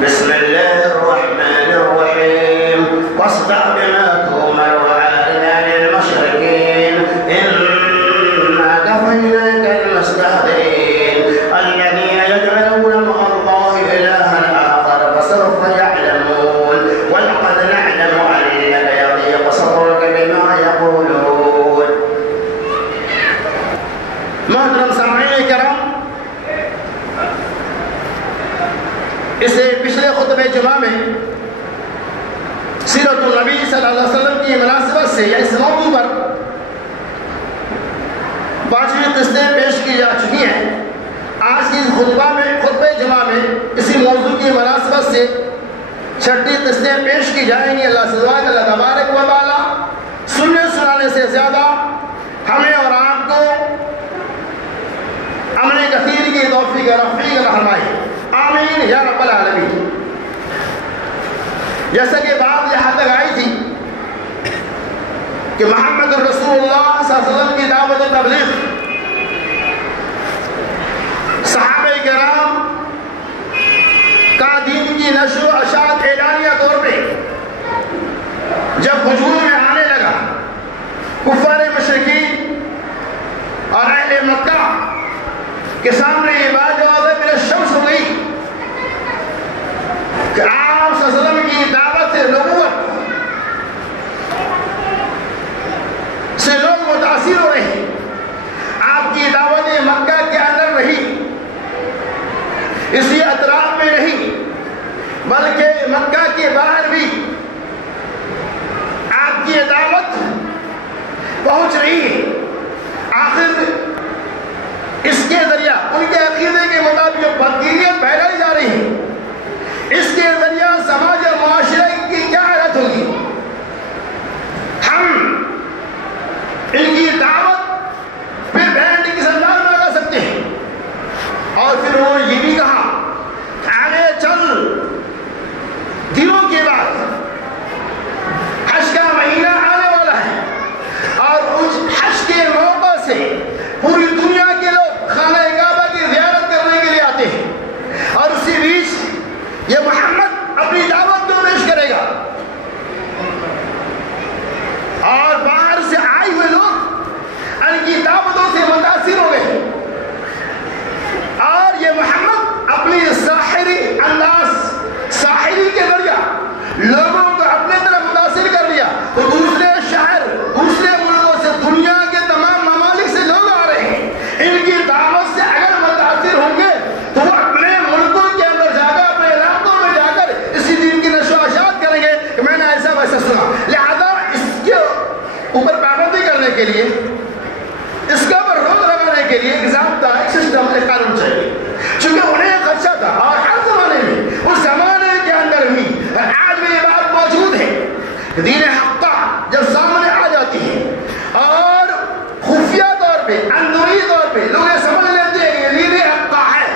بسم الله الرحمن الرحيم واصدع بما تؤمر وأعرض عن المشركين إنا كفيناك المستهزئين الذين يجعلون مع الله إلها آخر فسوف يعلمون ولقد نعلم أنك يضيق صدرك بما يقولون. محترم سامعین کرام، اسے پچھلے خطبہ جمعہ میں سیرت النبی صلی اللہ علیہ وسلم کی مناسبت سے یا اس موضوع پر 5ویں قسطیں پیش کی جا چکی ہیں۔ آج کی خطبہ جمعہ میں اسی موضوع کی مناسبت سے 6ٹھی قسطیں پیش کی جائیں گی۔ اللہ سے دعا کہ اللہ تبارک و تعالی سننے سنانے سے زیادہ ہمیں اور آپ کو امن کثیر کی توفیق رفیق رحمائے، آمین یا رب العالمین۔ جیسا کہ بات یہاں تک آئی تھی کہ محمد رسول اللہ صلی اللہ علیہ وسلم کی دعوت و تبلیغ صحابہ کرام کا دین کی نشر و اشاعت اعلانیہ طور پہ جب ہجوم میں آنے لگا، کفار مشرکین اور اہل مکہ کے سامنے یہ بات جو واضح من الشمس ہو گئی کہ آپ صلی اللہ علیہ وسلم کی دعوت نبوت سے لوگ متاثر ہو رہے ہیں، آپ کی دعوت مکہ کے اندر رہی، اسی اطراف میں نہیں بلکہ مکہ کے باہر بھی آپ کی دعوت پہنچ رہی ہے۔ آخر اس کے ذریعہ ان کے عقیدے کے مطابق جو بدگیریت پھیلائی جا رہی ہے، اس کے ذریعہ سماج اور معاشرے کی کیا حالت ہوگی؟ ہم ان کی دعوت پھر بینڈ کس انداز میں لگا سکتے ہیں؟ اور پھر انہوں نے یہ بھی کہا کہ آگے چل دنوں کے بعد حج کا مہینہ آنے والا ہے اور اس حج کے موقع سے پوری دنیا کے لوگ خانہ کعبہ کی زیارت کرنے کے لیے آتے ہیں، اور اسی بیچ یہ محمد اپنی دعوت کو پیش کرے گا اور باہر سے آئے ہوئے لوگ ان کی دعوتوں سے متاثر ہو گئے، اور یہ محمد اپنی ساحری انداز ساحری کے ذریعہ لوگوں کو اپنے طرف متاثر کر لیا۔ تو دوسرے شہر دوسرے ملکوں سے دنیا کے تمام ممالک سے لوگ آ رہے ہیں، ان کی دعوت سے اگر متاثر ہوں گے تو وہ اپنے ملکوں کے اندر جا کر اپنے علاقوں میں جا کر اسی دین کی نشر و اشاعت کریں گے کہ میں نے ایسا ویسا سنا۔ لہذا اس کے اوپر پابندی کرنے کے لیے، اس کے اوپر روک لگانے کے لیے ایک ضابطہ، ایک سسٹم، ایک قانون چاہیے، چونکہ انہیں خدشہ تھا۔ اور ہر زمانے میں، اس زمانے کے اندر بھی آج بھی یہ بات موجود ہے، دین حقہ جب سامنے آ جاتی ہے اور خفیہ طور پہ اندرونی طور پہ لوگ یہ سمجھ لیتے ہیں کہ دین حقہ ہے،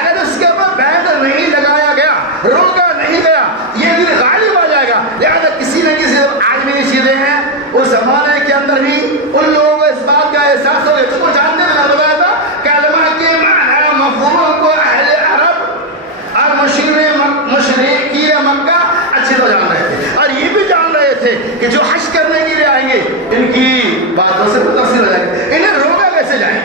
اگر اس کے اوپر بینڈ نہیں لگایا گیا، روکا نہیں گیا، یہ دین غالب آ جائے گا۔ لہذا کسی نہ کسی آج بھی یہ چیزیں ہیں، اس زمانے کے اندر بھی ان لوگوں کو اس بات کا احساس ہو گیا۔ تو وہ جانتے ہیں، میں بتایا تھا کلمہ کے معنی مفہوم کو اہل عرب اور مشرکین مکہ اچھی طرح جان رہے تھے، اور یہ بھی جان رہے تھے کہ جو حج کرنے کے لیے آئیں گے ان کی باتوں سے متاثر ہو جائیں گے، انہیں روکا کیسے جائے؟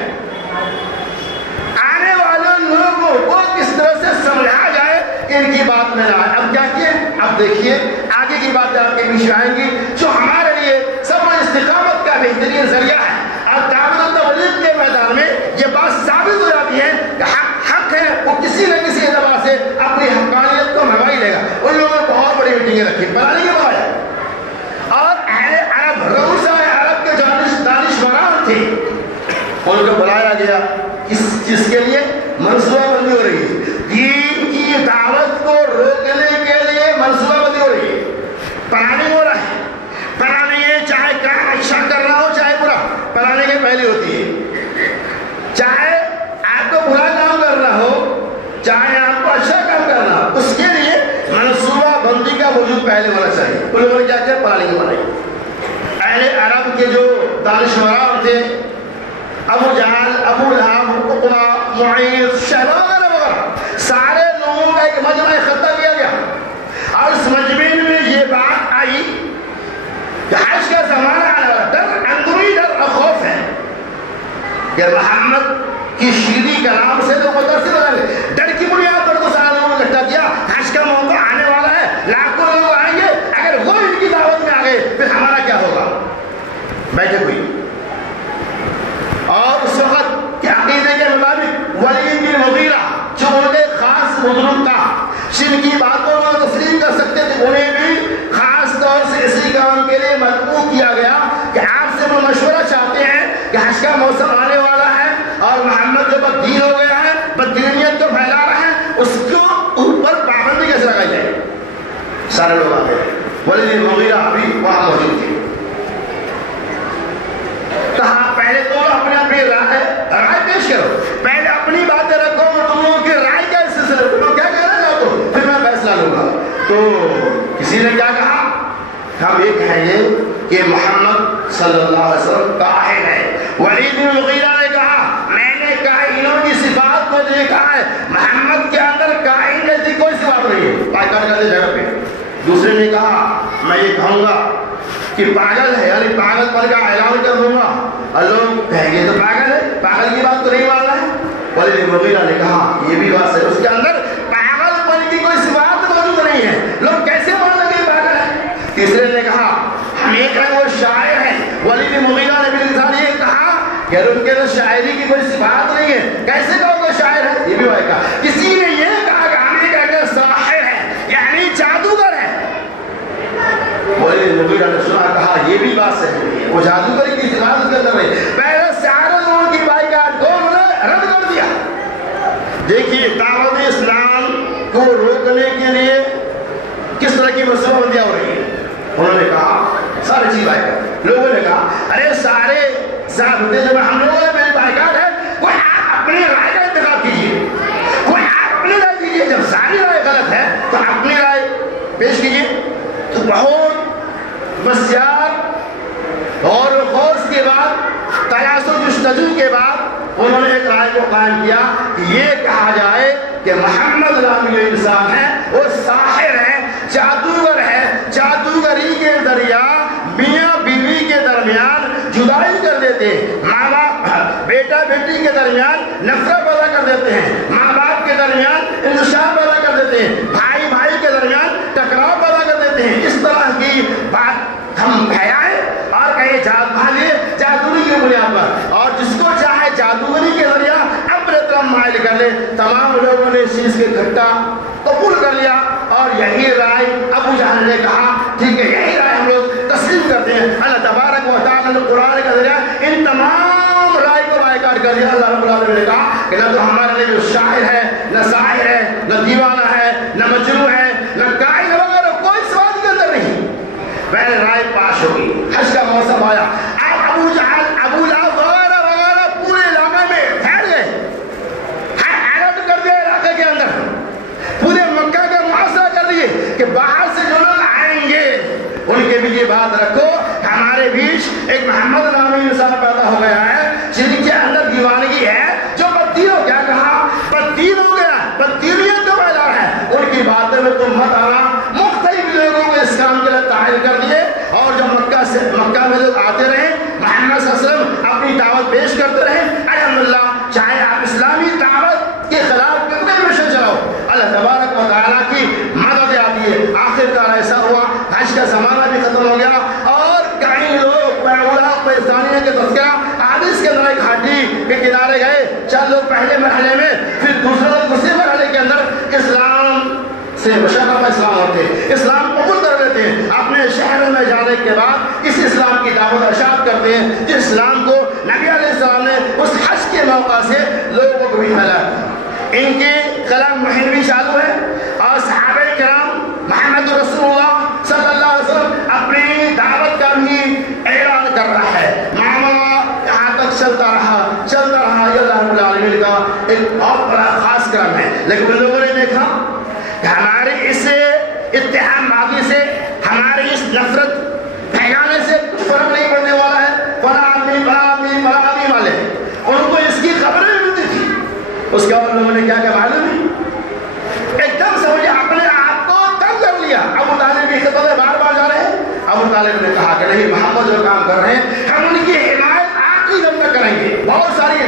آنے والے لوگوں کو کس طرح سے سمجھا جائے کہ ان کی بات میں نہ آئے؟ اب کیا کیے؟ اب دیکھیے آگے کی باتیں آپ کے پیچھے آئیں گی جو ہمارے لیے صبر و استقامت کا بہترین ذریعہ ہے، اور دعوت و تبلیغ کے میدان میں یہ بات ثابت ہو جاتی ہے کہ حق ہے، وہ کسی نہ کسی اعتبار سے اپنی حقانیت کو نبھا ہی لے گا۔ ان لوگوں نے بہت بڑی میٹنگیں رکھی، بنانے کے بعد اور اہل عرب روسا عرب کے دانشوران تھے، ان کو بلایا گیا کس چیز کے لیے؟ منصوبہ بندی ہو رہی ہے، دین کی دعوت کو روکنے کے لیے منصوبہ بندی ہو رہی ہے، پلاننگ ہو رہا ہے۔ پلاننگ چاہے کام اچھا کرنا ہو چاہے برا، پلاننگ پہلے ہوتی ہے۔ چاہے آپ کو برا کام کرنا ہو چاہے آپ کو اچھا کام کرنا ہو، اس کے لیے منصوبہ بندی کا وجود پہلے ہونا چاہیے۔ ان لوگوں نے کیا کیا؟ پلاننگ بنائی۔ اہل عرب کے جو دانشوران تھے، ابو جہل، ابو لہب، عقبہ، معیط، شیبہ وغیرہ وغیرہ، سارے لوگوں کا ایک مجمع اکٹھا کیا گیا کہ محمد کی شیریں کا نام سے تو متاثر ہو گئے. ڈر کی بنیاد پر تو سارے لوگوں نے اکٹھا کیا. حج کا موقع آنے والا ہے, لاکھوں لوگ آئیں گے, اگر وہ ان کی دعوت میں آ گئے پھر ہمارا کیا ہوگا. بیٹھے ہوئی اور اس وقت کے عقیدے کے مطابق ولید بن مغیرہ جو ان کے خاص بزرگ تھا, جن کی باتوں کو تسلیم کر سکتے تھے, انہیں بھی خاص طور سے اسی کام کے لیے مدعو کیا گیا کہ آپ سے وہ مشورہ چاہتے ہیں کہ حج کا موسم آنے والا ہے اور محمد جو بددین ہو گیا ہے, بددینیت جو پھیلا رہا ہے, اس کو اوپر پابندی کیسے لگائی جائے. سارے لوگ آتے ہیں. ولید بن مغیرہ بھی وہاں موجود تھے. کہا پہلے تو اپنے اپنی رائے پیش کرو, پہلے اپنی باتیں رکھو اور تم لوگوں کی رائے کیا اس سلسلے میں, تم کیا کہنا چاہتے ہو, پھر میں فیصلہ لوں گا. تو کسی نے کیا کہا, ہم یہ کہیں گے کہ محمد صلی اللہ علیہ وسلم کاہن ہے. ولید بن مغیرہ نے کہا میں نے کائنوں کی صفات کو دیکھا ہے, محمد کے اندر کائن جیسی کوئی صفات نہیں ہے. پائکار کرتے جگہ پہ. دوسرے نے کہا میں یہ کہوں گا کہ پاگل ہے, یعنی پاگل پن کا اعلان کر دوں گا اور لوگ کہیں گے تو پاگل ہے, پاگل کی بات تو نہیں مان رہا ہے. ولید بن مغیرہ نے کہا یہ بھی بات ہے, اس کے اندر پاگل پن کی کوئی صفات موجود نہیں ہے, لوگ کیسے مان لیں گے پاگل ہے. تیسرے نے کہا ہم یہ کہیں وہ شاعر ہے. ولید بن مغیرہ نے بھی یہ کہا کہ ان کے اندر شاعری کی کوئی صفات نہیں ہے, کیسے کہو گے شاعر ہے. یہ بھی وہ کہا. کسی نے یہ کہا کہ ہم یہ کہتے ہیں ساحر ہے, یعنی جادوگر ہے. ولید بن مغیرہ نے سنا, کہا یہ بھی بات صحیح ہے, وہ جادوگر کی صفات کے اندر نہیں. پہلے سارے لوگوں کی بائیکاٹ کو انہوں نے رد کر دیا. دیکھیے دعوت اسلام کو روکنے کے لیے کس طرح کی منصوبہ بندیاں ہو رہی ہیں. انہوں نے کہا سارے چیز بائیکاٹ. لوگوں نے کہا ارے سارے جب ہم لوگوں نے میری بائیکاٹ ہے, کوئی آپ اپنی رائے کا انتخاب کیجیے, کوئی آپ اپنی رائے دیجیے. جب ساری رائے غلط ہے تو اپنی رائے پیش کیجیے. تو بہت بسیار اور خوش کے بعد تیاس و جستجو کے بعد انہوں نے ایک رائے کو قائم کیا کہ یہ کہا جائے کہ محمد نامی جو انسان ہے وہ ساحر ہے, جادوگر ہے. جادوگری کے ذریعہ میاں بیوی کے درمیان جدائی کر دیتے ہیں, ماں باپ بیٹا بیٹی کے درمیان نفرت پیدا کر دیتے ہیں, ماں باپ کے درمیان انتشار پیدا کر دیتے ہیں, بھائی بھائی کے درمیان ٹکراؤ پیدا کر دیتے ہیں. اس طرح کی بات ہم پھیلائیں اور کہیں جادوگری کی بنیاد پر, اور جس کو چاہے جادوگری کے ذریعہ اپنے طرف مائل کر لے. تمام لوگوں نے اس چیز کے اکٹھا قبول کر لیا اور یہی رائے ابو جہل نے کہا ٹھیک ہے, یہی رائے ہم لوگ تسلیم کرتے ہیں. اللہ تبارک و تعالیٰ نے قرآن کا ذریعہ ان تمام رائے کو بائیکاٹ کر دیا. اللہ رب العالمین نے کہا کہ نہ تو ہمارے لیے جو شاعر ہے, نہ ساحر ہے, نہ دیوانہ ہے, نہ مجنون ہے, نہ کائن وغیرہ کوئی سوال کے اندر نہیں. پہلے رائے پاس ہوگی, حج کا موسم آیا, اب ابو جہل ابو لہب وغیرہ وغیرہ پورے علاقے میں پھیل گئے, الرٹ کر دیا علاقے کے اندر, پورے مکہ کا محاصرہ کر دیے کہ باہر سے جو لوگ آئیں گے ان کے بھی یہ بات رکھو ہمارے بیچ ایک محمد نامی انسان پیدا ہو گیا ہے جن کے اندر دیوانگی ہے, جو بددین ہو. کیا کہا, بددین ہو گیا, بددینیت جو پیدا ہے, ان کی باتوں میں تم مت آنا. مختلف لوگوں کو اس کام کے لیے تعین کر دیے, اور جو مکہ میں لوگ آتے رہے, محمد صلی اللہ علیہ وسلم اپنی دعوت پیش کرتے رہے. الحمدللہ چاہے آپ اسلامی دعوت کے خلاف کتنے مشن چلاؤ, اللہ تبارک و تعالیٰ کی مدد آتی ہے. آخرکار ایسا ہوا, حج کا زمانہ بھی ختم ہو گیا اور کئی لوگ پاکستانیوں کے تذکرہ حدیث کے اندر ایک گھاٹی کے کنارے گئے. چند لوگ پہلے مرحلے میں, پھر دوسرے لوگ دوسرے مرحلے کے اندر اسلام سے مشرف اسلام ہوتے ہیں, اسلام قبول کر لیتے ہیں, اپنے شہر میں جانے کے بعد اس اسلام کی دعوت ارشاد کرتے ہیں جس اسلام کو نبی علیہ السلام نے اس حج کے موقع سے لوگوں کو بھی پھیلایا. ان کی قلم مہم بھی چالو ہے اور صحابہ کرام محمد رسول اللہ صلی اللہ علیہ وسلم اپنی دعوت کا بھی اعلان کر رہا ہے. معاملہ یہاں تک چلتا رہا. یہ اللہ رب العالمین کا ایک بہت بڑا خاص کرم ہے. لیکن ان لوگوں نے دیکھا کہ ہمارے اس اتحاد ماضی سے, ہماری اس نفرت پھیلانے سے کچھ فرق نہیں پڑنے والا ہے. بڑا آدمی والے ان کو اس کی خبریں ملتی تھی. اس کے بعد لوگوں نے کیا معلوم ہے, ایک دم سے مجھے اپنے آپ کو تنگ کر لیا. ابو طالب کی خدمت میں بار بار جا رہے ہیں. ابو طالب نے کہا کہ نہیں, محمد جو کام کر رہے ہیں ہم ان کی حمایت آخری دم تک کریں گے. بہت ساری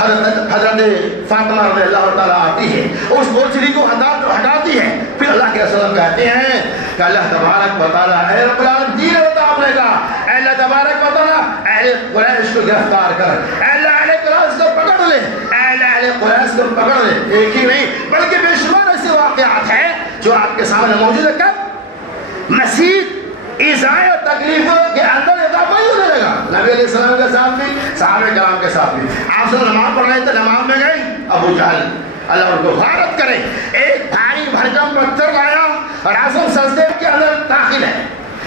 حضرت فاطمہ رضی اللہ تعالیٰ آتی ہے، اس بوچھڑی کو ہٹاتی ہے، پھر اللہ کے رسول کہتے ہیں کہ اللہ تبارک و تعالیٰ اے رب العالمین دین ہوتا آپ نے کہا، اے اللہ تبارک و تعالیٰ اہل قریش کو گرفتار کر، اے اللہ اہل قریش کو پکڑ لے، اے اللہ اہل قریش کو پکڑ لے۔ ایک ہی نہیں بلکہ بے شمار ایسے واقعات ہیں جو آپ کے سامنے موجود ہے۔ کب مزید ایذائیں اور تکلیفوں کے اندر اضافہ ہی ہونے لگا، نبی علیہ السلام کے ساتھ بھی، صحابہ کرام کے ساتھ بھی۔ آپ سے نماز پڑھ رہے تھے، نماز میں گئی، ابو جہل اللہ ان کو غارت کرے، ایک بھاری بھرکم پتھر لایا اور اعظم سجدے کے اندر داخل ہے،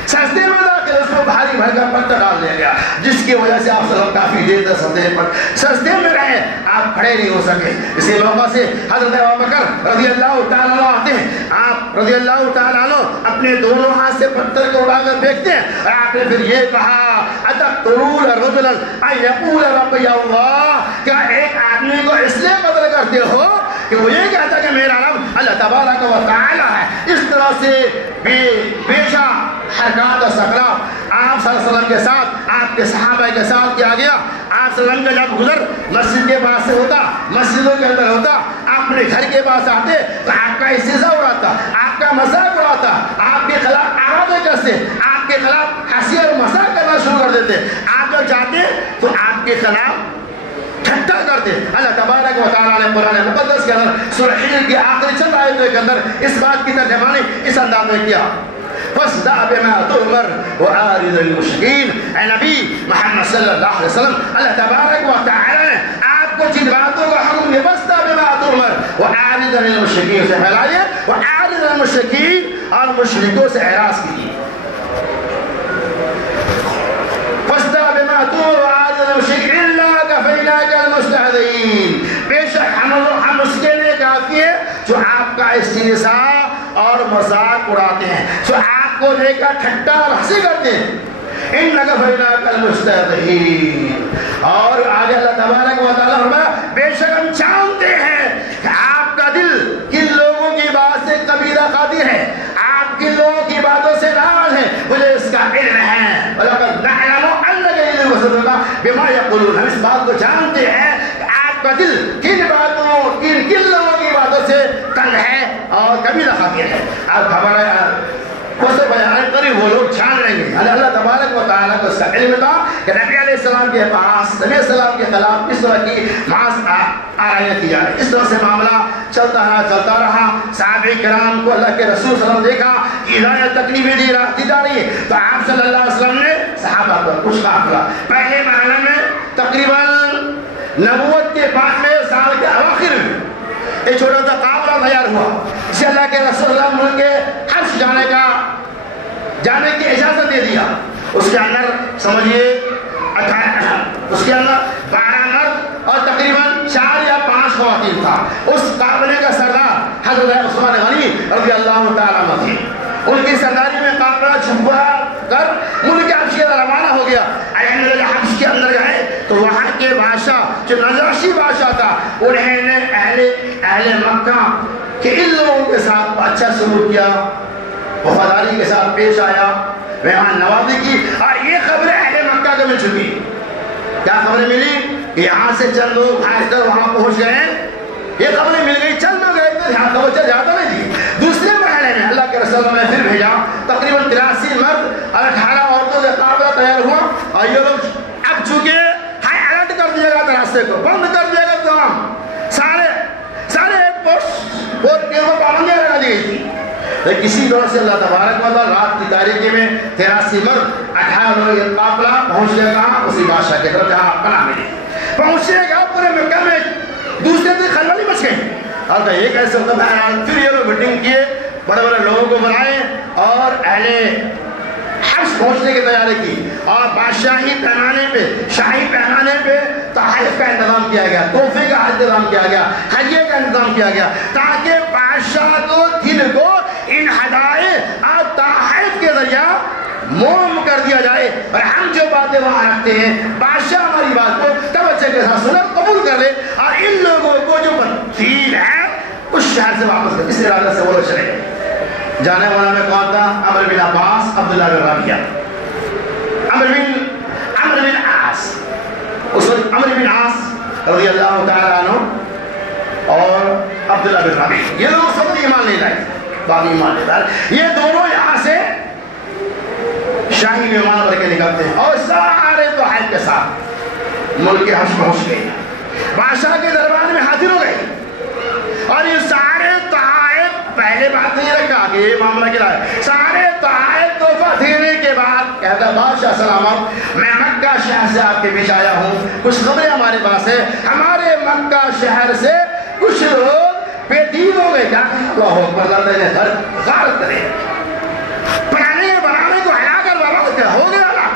سجدے میں داخل، اس کو بھاری بھرکم پتھر ڈال دیا گیا، جس کی وجہ سے آپ صلی اللہ علیہ وسلم کافی دیر تک سجدے میں رہے، آپ کھڑے نہیں ہو سکے۔ اسی موقع سے حضرت ابوبکر رضی اللہ تعالیٰ عنہ آتے ہیں، آپ رضی اللہ تعالیٰ عنہ اپنے دونوں ہاتھ سے پتھر کو اڑا کر پھینکتے ہیں، اور آپ نے پھر یہ کہا اتقتلون رجلا ان یقول ربی اللہ، کیا ایک آدمی کو اس لیے قتل کرتے ہو کہ وہ یہ کہتا کہ میرا رب اللہ تبارک و تعالی ہے۔ اس طرح سے بے شا حرکات اور سکرات آپ صلی اللہ علیہ وسلم کے ساتھ، آپ کے صحابہ کے ساتھ کیا گیا۔ آپ صلی اللہ علیہ وسلم کا جب گزر مسجد کے پاس سے ہوتا، مسجدوں کے اندر ہوتا، اپنے گھر کے پاس آتے تو آپ کا استہزاء اڑاتا، آپ کا مذاق اڑاتا، آپ کے خلاف آوازیں کرتے، آپ کے خلاف ہنسی اور مذاق کرنا شروع کر دیتے۔ آپ جب جاتے تو آپ کے خلاف ٹھٹا کرتے۔ اللہ تبارک و تعالیٰ نے قرآن مقدس کے اندر سورہ حجر کی آخری چند آیتوں کے اندر اس بات کی ترجمانی اس انداز میں کیا، فاصدع بما تؤمر وأعرض عن المشركين۔ اے نبی محمد صلی اللہ علیہ وسلم، اللہ تبارک و تعالیٰ نے آپ کو جن باتوں کا حکم دیا، فاصدع بما تؤمر وأعرض عن المشركين سے پھیلائیے، وأعرض عن المشركين، اور مشرکوں سے اعراض کیجیے۔ فاصدع بما تؤمر وأعرض عن المشركين إلا كفيناك المستهزئين۔ بے شک ہم اس کے لیے کافی ہے جو آپ کا استہزاء اور مذاق اڑاتے ہیں، جو آپ کو لے کر ٹھٹا اور ہنسی کرتے ہیں۔ إِنَّكَ فَإِنَّكَ الْمُسْتَهْزِئِينَ۔ اور آگے اللہ تبارک و تعالیٰ فرمایا بے شک ہم جانتے ہیں کہ آپ کا دل کن لوگوں کی بات سے قبیلہ خاطر ہے، آپ کن لوگوں کی باتوں سے ناراض ہیں، مجھے اس کا علم ہے۔ وَلَقَدْ نَعْلَمُ أَنَّكَ يَضِلُّ وَصَدُّكَ بِمَا يَقُولُونَ۔ ہم اس بات کو جانتے ہیں کہ آپ کا دل کن باتوں کن لوگوں کی باتوں سے تنگ ہے اور قبیلہ خاطر ہے۔ آپ ہمارے اس سے بیان قریب وہ لوگ جان لیں گے۔ اللہ تبارک و تعالیٰ کو اس کا علم تھا کہ نبی علیہ السلام کے پاس نبی علیہ السلام کے خلاف اس طرح کی معاذ آرائیاں کی جا رہی، اس طرح سے معاملہ چلتا رہا۔ صحابہ کرام کو اللہ کے رسول صلی اللہ علیہ وسلم دیکھا کہ ہدایت تکلیفیں دی جا رہی ہے، تو آپ صلی اللہ علیہ وسلم نے صحابہ کو کچھ قافلہ پہلے مرحلے میں تقریباً نبوت کے 5ویں سال کے اواخر میں ایک چھوٹا سا قافلہ تیار ہوا، اسے اللہ کے رسول اللہ علیہ وسلم کے حج جانے کی اجازت دے دیا۔ اس کے اندر سمجھیے اس کے اندر 12 مرد اور تقریباً 4 یا 5 خواتین تھا۔ اس قافلے کا سردار حضرت عثمان غنی رضی اللہ تعالیٰ عنہ تھے، ان کی سرداری میں قافلہ چھپا کر ملک حبشہ روانہ ہو گیا۔ حبش کے اندر گئے تو وہاں کے بادشاہ جو نجاشی بادشاہ تھا، انہیں نے اہل مکہ کہ ان لوگوں کے ساتھ اچھا سلوک کیا، وفاداری کے ساتھ پیش آیا، مہمان نوازی کی، اور یہ خبریں اہل مکہ کو مل چکی۔ کیا خبریں ملی؟ یہاں سے چند لوگ بھاگ کر وہاں پہنچ گئے، یہ خبریں مل گئی، چند لوگ گئے تو یہاں توجہ زیادہ نہیں تھی۔ دوسرے مرحلے میں اللہ کے رسول نے پھر بھیجا، تقریباً 83 مرد اور 18 عورتوں سے قافلہ تیار ہوا، اور یہ لوگ اب چونکہ ہائی الرٹ کر دیا گیا تھا، راستے کو بند کر دیا گیا، تمام سارے پوسٹ کے اوپر پابندیاں لگا دی گئی تھی۔ لیکن کسی طور سے اللہ تبارک و تعالیٰ رات کی تاریکی میں 83 مرد 18 لوگ یہ قافلہ پہنچ گیا کہاں؟ اسی بادشاہ کی طرف جہاں پناہ ملی، پہنچنے گا پورے مکہ میں دوسرے دن خلبلی مچ گئی۔ اور یہ کیسے ہوتا ہے؟ پھر یہ لوگ میٹنگ کیے، بڑے بڑے لوگوں کو بلائے اور اہل حج پہنچنے کی تیاری کی، اور بادشاہی پیمانے پہ شاہی پیمانے پہ تحائف کا انتظام کیا گیا، تحفے کا انتظام کیا گیا، ہدیے کا انتظام کیا گیا، تاکہ بادشاہ کو دل کو ان ہدایے اور تحائف کے ذریعہ موم کر دیا جائے، اور ہم جو باتیں وہاں رکھتے ہیں بادشاہ ہماری بات کو توجہ کے ساتھ سنر قبول کر لے، اور ان لوگوں کو جو بدین ہے اس شہر سے واپس کر، اس ارادہ سے وہ لوگ چلے گئے۔ جانے والا میں کون تھا؟ عمر بن عباس، عبداللہ بن ربیعہ، عمر بن عاص۔ اس وقت عمر بن عاص رضی اللہ تعالیٰ عنہ اور عبداللہ بن ربیع، یہ دونوں سب ایمان لے لائے، باقی ایمان لے لائے، یہ دونوں یہاں سے شاہی مہمان بن کے نکلتے ہیں اور سارے تحائف کے ساتھ ملک کے حش پہنچ گئے، بادشاہ کے دربار میں حاضر ہو گئے اور یہ سارے تحائف، پہلے بات نہیں رکھا کہ یہ معاملہ کیا ہے، سارے تحائف تحفہ دینے کے بعد کہتا بادشاہ سلامت، میں مکہ شہر سے آپ کے بیچ آیا ہوں، کچھ خبریں ہمارے پاس ہے، ہمارے مکہ شہر سے کچھ لوگ بے دین ہو گئے، کیا کہ اللہ اکبر، اللہ نے غارت کرے، پرانے بنانے کو ہلا کر بابا کیا ہو گیا نا،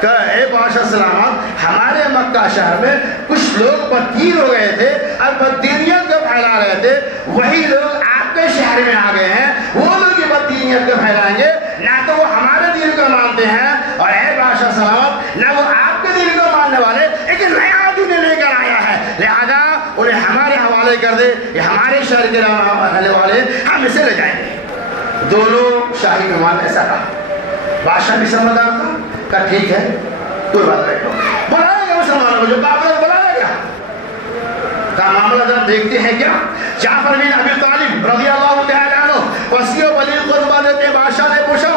کہ اے بادشاہ سلامت، ہمارے مکہ شہر میں کچھ لوگ بددین ہو گئے تھے اور بددینیت کو پھیلا رہے تھے، وہی لوگ آپ کے شہر میں آ گئے ہیں، وہ لوگ یہ بددینیت کو پھیلائیں گے، نہ تو وہ ہمارے دین کو مانتے ہیں اور اے بادشاہ سلامت، نہ وہ آپ کے دین کو ماننے والے، ایک نیا دین لے کر آیا ہے، لہذا انہیں ہمارے حوالے کر دے، یہ ہمارے شہر کے رہنے والے، ہم اسے لے جائیں گے۔ دونوں شاہی مہمان ایسا کہا، بادشاہ بھی سمجھدار تھا، کہا ٹھیک ہے کوئی بات نہیں، بلایا گیا مسلمانوں کو، جو کافر بلایا گیا، کہا معاملہ جب دیکھتے ہیں کیا، جعفر بن ابی طالب رضی اللہ تعالیٰ عنہ وسیع و بلیغ خطبہ دیتے ہیں، بادشاہ نے پوچھا،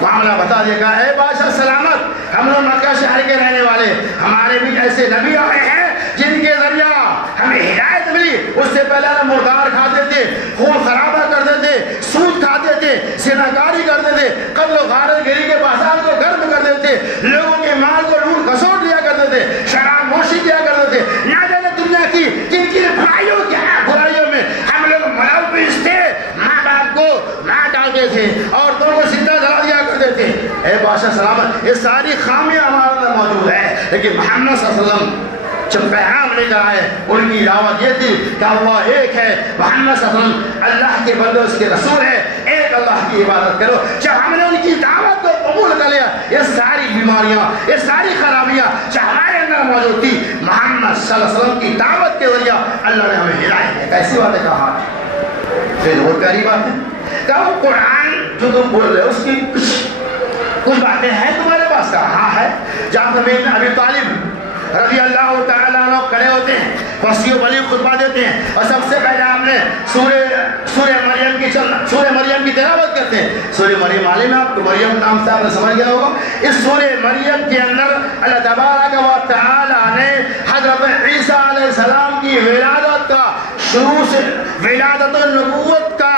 معاملہ بتا دے گا، اے بادشاہ سلامت، ہم لوگ مکہ شہر کے رہنے والے، ہمارے بھی ایسے نبی آئے ہیں جن کے ذریعہ ہمیں ہدایت ملی، اس سے پہلے ہم مردار کھاتے تھے، خون خرابہ کرتے تھے، سود کھاتے تھے، زناکاری کرتے تھے، قتل و غارت گری کے بازار کو گرم کر دیتے تھے، لوگوں کے مال کو لوٹ کھسوٹ لیا کرتے تھے، شراب نوشی کیا کرتے تھے، نہ جانے دنیا کی جن کی برائیوں میں ہم لوگ ملوث تھے، ماں باپ کو مار ڈالتے تھے، عورتوں کو زندہ جلا دیا کرتے تھے، اے بادشاہ سلامت، یہ ساری خامیاں ہمارے اندر موجود ہے، لیکن محمد صلی اللہ علیہ وسلم جب پیغام لے کر آئے، ان کی دعوت یہ تھی کہ اللہ ایک ہے، محمد صلی اللہ علیہ وسلم اللہ کے بندے اس کے رسول ہے، ایک اللہ کی عبادت کرو۔ جب ہم نے ان کی دعوت کو قبول کر لیا، یہ ساری بیماریاں، یہ ساری خرابیاں جو ہمارے اندر موجود تھی، محمد صلی اللہ علیہ وسلم کی دعوت کے ذریعہ اللہ نے ہمیں ہدایت دی۔ کیسی بات ہے کہا، پھر بہت پیاری بات ہے کہ وہ قرآن جو تم بول رہے ہو اس کی کچھ باتیں ہیں تمہارے پاس، کہاں ہے؟ جعفر بن ابی طالب رضی اللہ تعالیٰ عنہ کھڑے ہوتے ہیں، وسیع و بلیغ خطبہ دیتے ہیں، اور سب سے پہلے آپ نے سورہ مریم کی تلاوت کرتے ہیں۔ سورہ مریم عالم ہے آپ کو، مریم نام سے آپ نے سمجھ گیا ہوگا۔ اس سورہ مریم کے اندر اللہ تبارک و تعالیٰ نے حضرت عیسیٰ علیہ السلام کی ولادت کا، شروع سے ولادت النبوت کا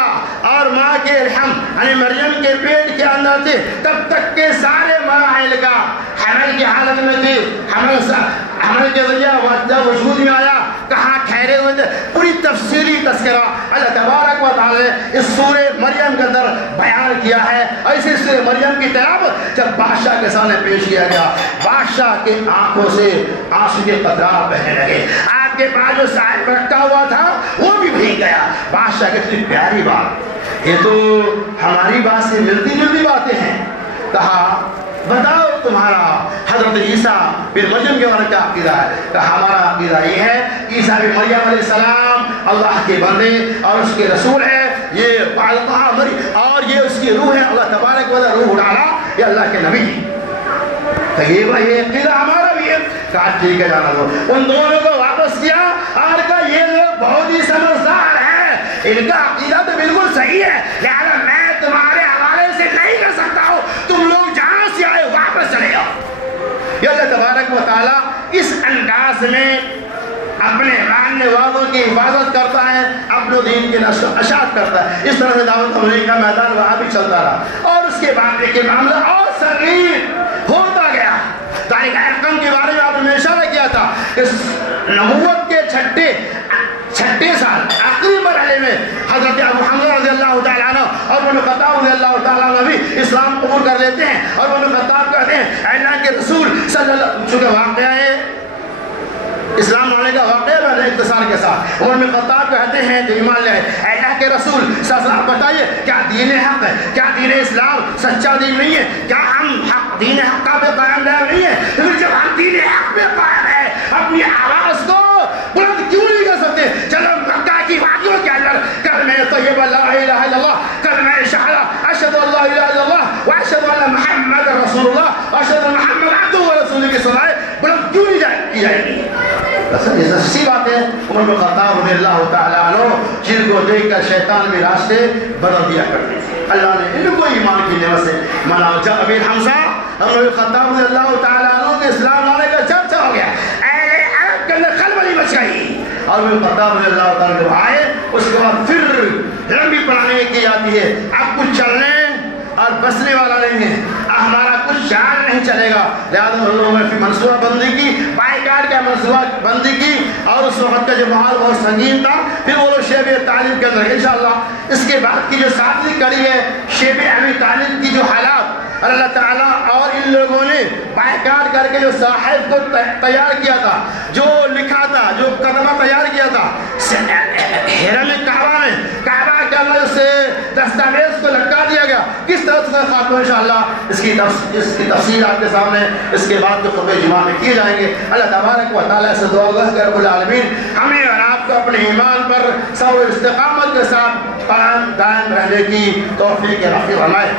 اور ماں کے الحم یعنی مریم کے پیٹ کے اندر تھے تب تک کے سارے مراحل کا، حمل کی حالت میں تھی، حمل کے ذریعہ جب وجود میں آیا، کہاں ٹھہرے ہوئے تھے، پوری تفصیلی تذکرہ اللہ تبارک و تعالی نے اس سورہ مریم کے اندر بیان کیا ہے۔ اور اسی سورہ مریم کی تلاوت جب بادشاہ کے سامنے پیش کیا گیا، بادشاہ کے آنکھوں سے آنسو کے قطرات بہنے لگے، آپ کے پاس جو صاحب رکھا ہوا تھا وہ بھی بھیگ گیا۔ بادشاہ کی اتنی پیاری بات، یہ تو ہماری بات سے ملتی جلتی باتیں ہیں۔ کہا بتاؤ تمہارا حضرت عیسیٰ بن مریم کے بارے میں کیا عقیدہ ہے؟ کہ ہمارا عقیدہ یہ ہے عیسیٰ بن مریم علیہ السلام اللہ کے بندے اور اس کے رسول ہے، یہ اور یہ اس کی روح ہے، اللہ تبارک و تعالی روح ڈالا، یہ اللہ کے نبی ہے۔ کہ یہ عقیدہ ہمارا بھی ہے۔ کہا ٹھیک ہے جانا دو۔ ان دونوں کو واپس کیا اور کہا یہ لوگ بہت ہی سمجھدار ہیں، ان کا عقیدہ تو بالکل صحیح ہے، لہذا میں تمہارے حوالے سے نہیں کر سکتا ہوں، تم لوگ جہاں سے آئے واپس چلے جاؤ۔ یہ اللہ تبارک و تعالی اس انداز میں اپنے ماننے والوں کی حفاظت کرتا ہے، اپنے دین کی اشاعت کرتا ہے۔ اس طرح سے دعوت تبلیغ کا میدان وہاں بھی چلتا رہا، اور اس کے بعد ایک معاملہ اور سنگین ہوتا گیا۔ طارق ارقم کے بارے میں آپ نے اشارہ کیا تھا کہ نبوت کے چھٹے سال آخری مرحلے میں حضرت ابو حمزہ رضی اللہ تعالیٰ عنہ اور بنو خطاب رضی اللہ تعالیٰ عنہ بھی اسلام قبول کر لیتے ہیں، اور بنو خطاب کہتے ہیں اللہ کے رسول صلی اللہ علیہ وسلم، چونکہ واقعہ ہے اسلام لانے کا واقعہ ہے اختصار کے ساتھ، اور بنو خطاب کہتے ہیں جو ایمان لائے اللہ کے رسول صلی اللہ علیہ وسلم، بتائیے کیا دین حق ہے، کیا دین اسلام سچا دین نہیں ہے، کیا ہم حق دین حق پہ قائم نہیں ہے؟ پھر جب ہم دین حق پہ قائم ہے اپنی آواز کو بلند کیوں نہیں کر سکتے؟ چلو مکہ کی وادیوں کے اندر کلمہ طیبہ لا الہ الا اللہ، کلمہ شہادہ اشہد ان لا الہ الا اللہ واشہد ان محمد رسول اللہ واشہد ان محمد عبدہ ورسولہ کی صدائیں بلند کیوں نہیں کی جائے گی؟ اللہ تعالیٰ عنہ جن کو دیکھ کر شیطان بھی راستے بدل دیا کرتے تھے. اللہ نے ان کو ایمان کی نعمت سے منا. جب امیر حمزہ عمر خطاب رضی اللہ تعالیٰ عنہ کے اسلام لانے کا چرچا ہو گیا, اہل عرب کے اندر خلبلی مچ گئی. اور وہ خطاب رضی اللہ تعالیٰ عنہ آئے, اس کے بعد پھر لمبی پلاننگ کی جاتی ہے. اب کچھ چلنے اور بسنے والا نہیں ہے, ہمارا کچھ چال نہیں چلے گا. لہٰذا انہوں نے پھر منصوبہ بندی کی, بائیکاٹ کا منصوبہ بندی کی, اور اس وقت کا جو ماحول بہت سنگین تھا. پھر وہ لوگ شعبہ تعلیم کے اندر انشاءاللہ اس کے بعد کی جو ساتویں کڑی ہے شعبہ عالمی تعلیم کی جو حالات, اور اللہ تعالیٰ اور ان لوگوں نے بائیکاٹ کر کے جو صاحب کو تیار کیا تھا, جو لکھا تھا, جو قدمہ تیار کیا تھا حرم کعبہ میں, کعبہ کے اللہ سے دستاویز کو لٹکا دیا گیا, کس طرح سے خاتمہ انشاءاللہ اس کی تفصیل آپ کے سامنے اس کے بعد جو خطبہ جمعہ میں کیے جائیں گے. اللہ تبارک و تعالیٰ سے دعا گو کہ رب العالمین ہمیں اور آپ کو اپنے ایمان پر صبر و استقامت کے ساتھ قائم دائم رہنے کی توفیق نصیب فرمائے.